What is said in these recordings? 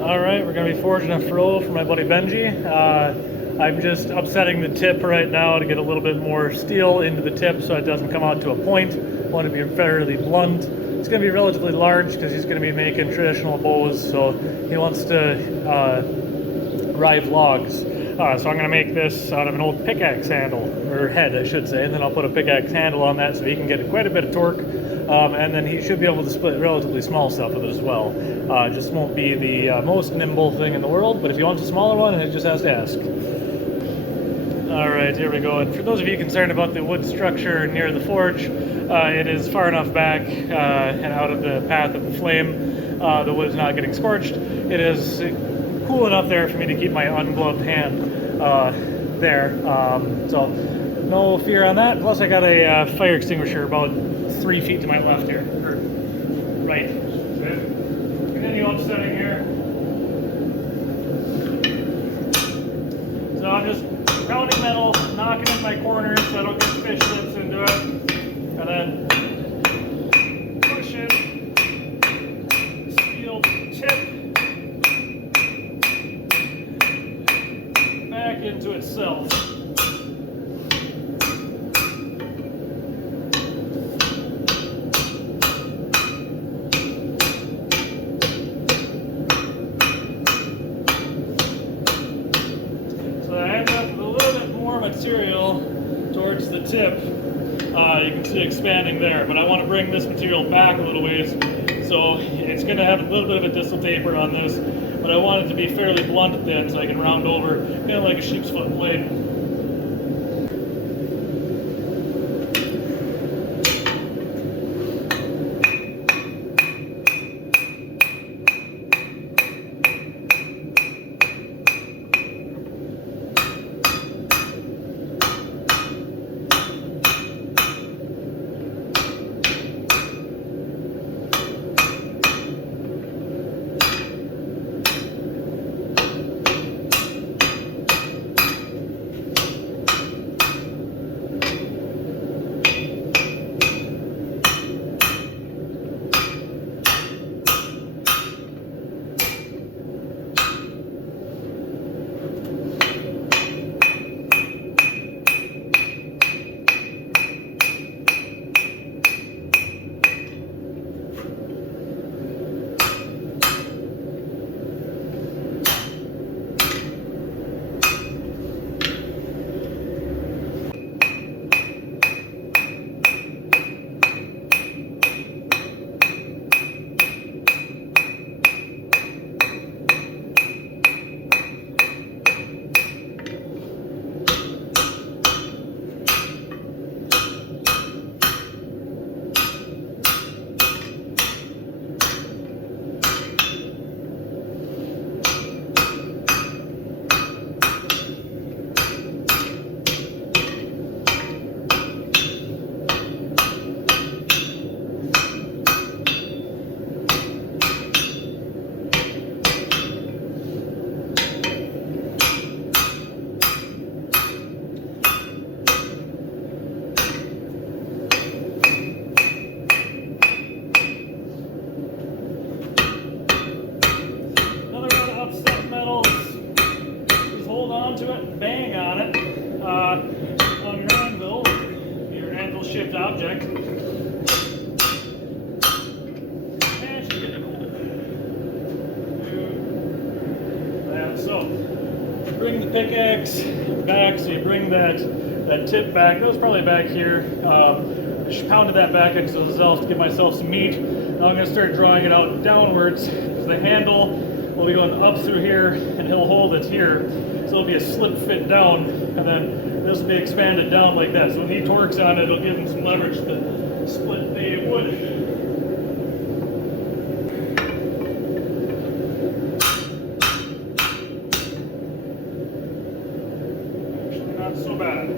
Alright, we're going to be forging a froe for my buddy Benji. I'm just upsetting the tip right now to get a little bit more steel into the tip so it doesn't come out to a point. I want it to be fairly blunt. It's going to be relatively large because he's going to be making traditional bows, so he wants to rive logs. So I'm going to make this out of an old pickaxe handle, or head I should say, and then I'll put a pickaxe handle on that so he can get quite a bit of torque. And then he should be able to split relatively small stuff with it as well. Just won't be the most nimble thing in the world, but if he wants a smaller one, he just has to ask. Alright, here we go. And for those of you concerned about the wood structure near the forge, it is far enough back and out of the path of the flame. The wood is not getting scorched. It is cool enough there for me to keep my ungloved hand there. So no fear on that. Plus I got a fire extinguisher about 3 feet to my left here, or right. Continue upsetting here. So I'm just pounding metal, knocking in my corners so I don't get fish lips into it, and then pushing steel tip back into itself. Material towards the tip. You can see expanding there, but I want to bring this material back a little ways, so it's going to have a little bit of a distal taper on this, but I want it to be fairly blunt at the end so I can round over, kind of like a sheep's foot blade. Shaped object. And she's getting cool. So bring the pickaxe back, so you bring that tip back. That was probably back here. I just pounded that back into the self to give myself some meat. Now I'm going to start drawing it out downwards. So the handle will be going up through here, and he'll hold it here. So it'll be a slip fit down, and then this will be expanded down like that. So when he torques on it, it'll give him some leverage to split the wood. Actually, not so bad.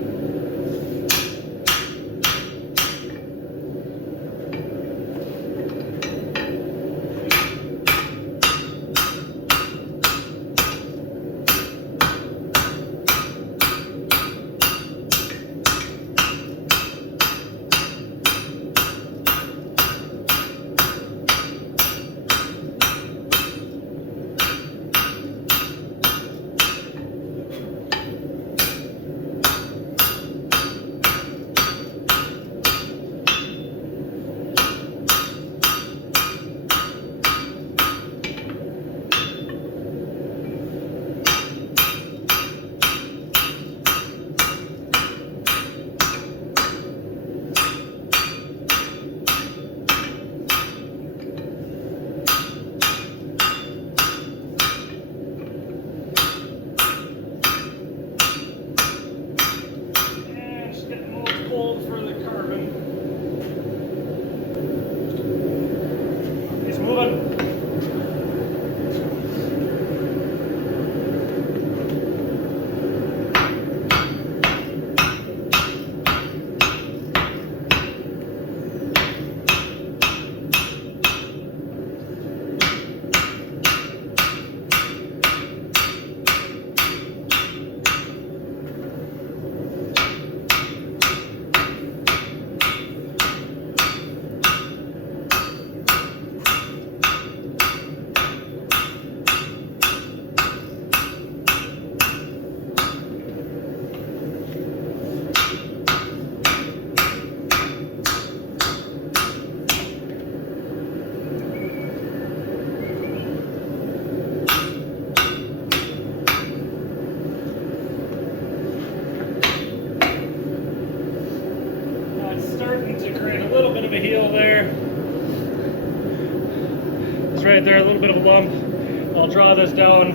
there, a little bit of a lump. I'll draw this down,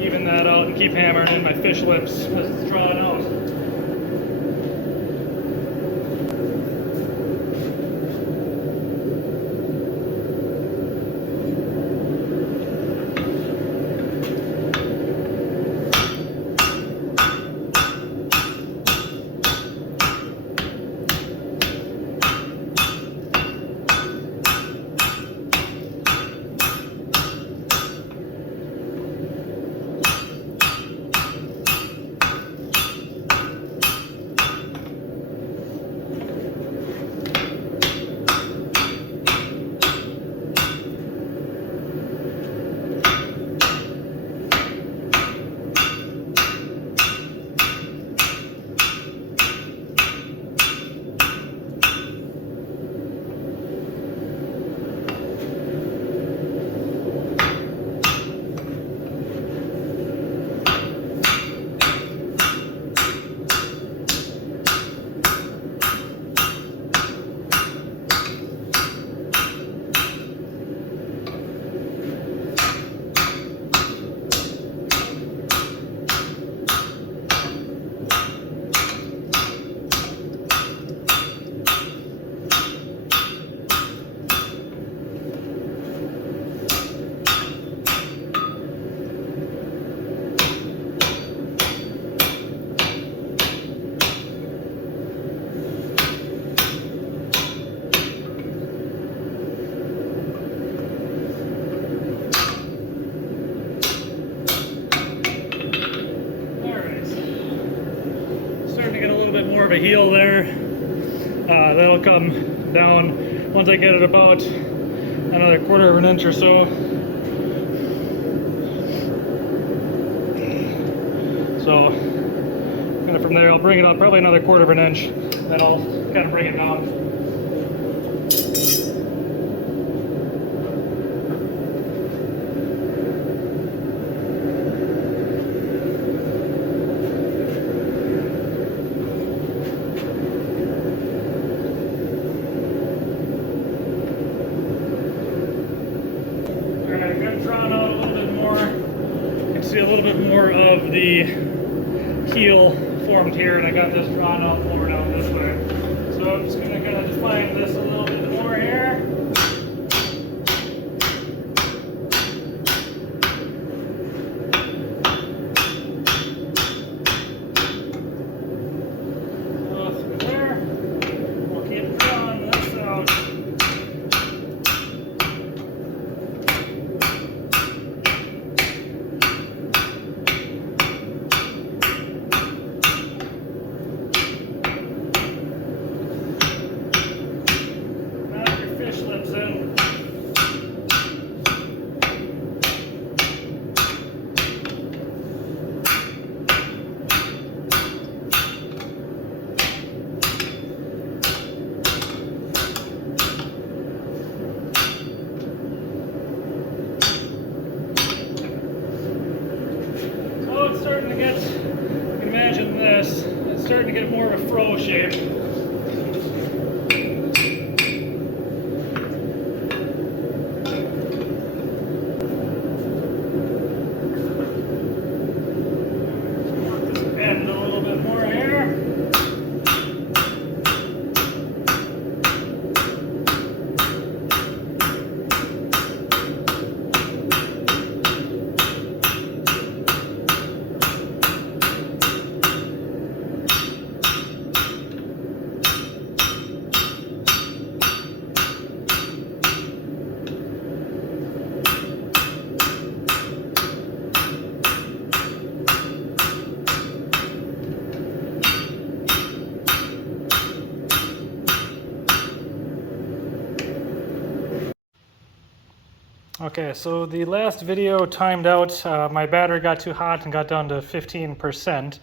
even that out, and keep hammering in my fish lips as it's drawn out. More of a heel there. That'll come down once I get it about another 1/4 of an inch or so. So kind of from there, I'll bring it up probably another 1/4 of an inch. Then I'll kind of bring it down. Drawn out a little bit more. You can see a little bit more of the heel formed here, and I got this drawn out more down this way. So I'm just going to kind of define this a little bit more here. Go through there. We'll keep drawing this out. Starting to get, imagine this, it's starting to get more of a froe shape. Work this bend a little bit more here. Okay, so the last video timed out. My battery got too hot and got down to 15%,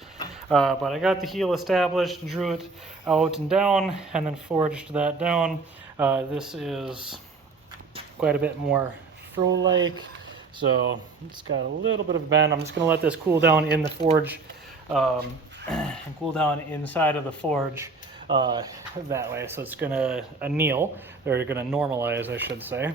but I got the heel established, drew it out and down, and then forged that down. This is quite a bit more froe-like, so it's got a little bit of bend. I'm just going to let this cool down in the forge and cool down inside of the forge that way. So it's going to anneal, or going to normalize, I should say.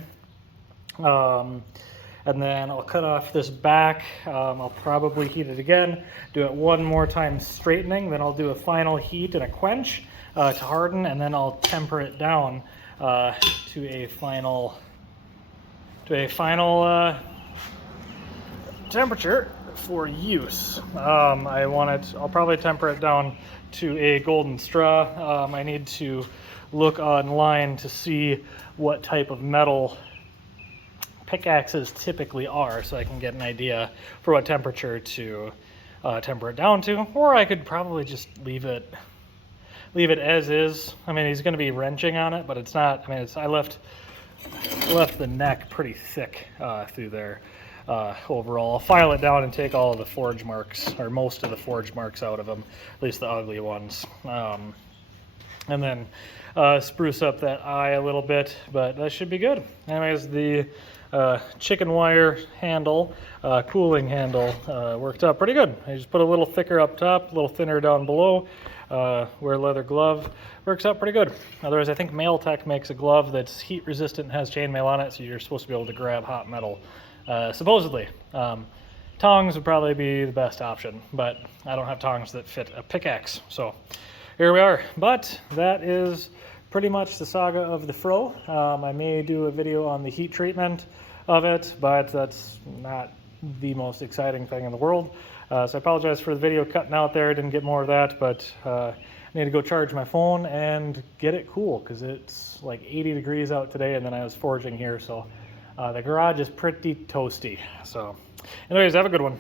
And then I'll cut off this back. I'll probably heat it again, do it one more time straightening, then I'll do a final heat and a quench to harden, and then I'll temper it down to a final temperature for use. I'll probably temper it down to a golden straw. I need to look online to see what type of metal pickaxes typically are, so I can get an idea for what temperature to temper it down to. Or I could probably just leave it as is. I mean, he's going to be wrenching on it, but it's not. I mean, I left the neck pretty thick through there. Overall, I'll file it down and take all of the forge marks, or most of the forge marks out of them, at least the ugly ones. And then spruce up that eye a little bit, but that should be good. Anyways, the chicken wire handle, cooling handle, worked out pretty good. I just put a little thicker up top, a little thinner down below, wear a leather glove. Works out pretty good. Otherwise, I think Mailtech makes a glove that's heat resistant and has chainmail on it, so you're supposed to be able to grab hot metal, supposedly. Tongs would probably be the best option, but I don't have tongs that fit a pickaxe, so here we are. But that is pretty much the saga of the froe. I may do a video on the heat treatment of it, but that's not the most exciting thing in the world. So I apologize for the video cutting out there. I didn't get more of that, but I need to go charge my phone and get it cool because it's like 80 degrees out today, and then I was forging here, so the garage is pretty toasty. So anyways, have a good one.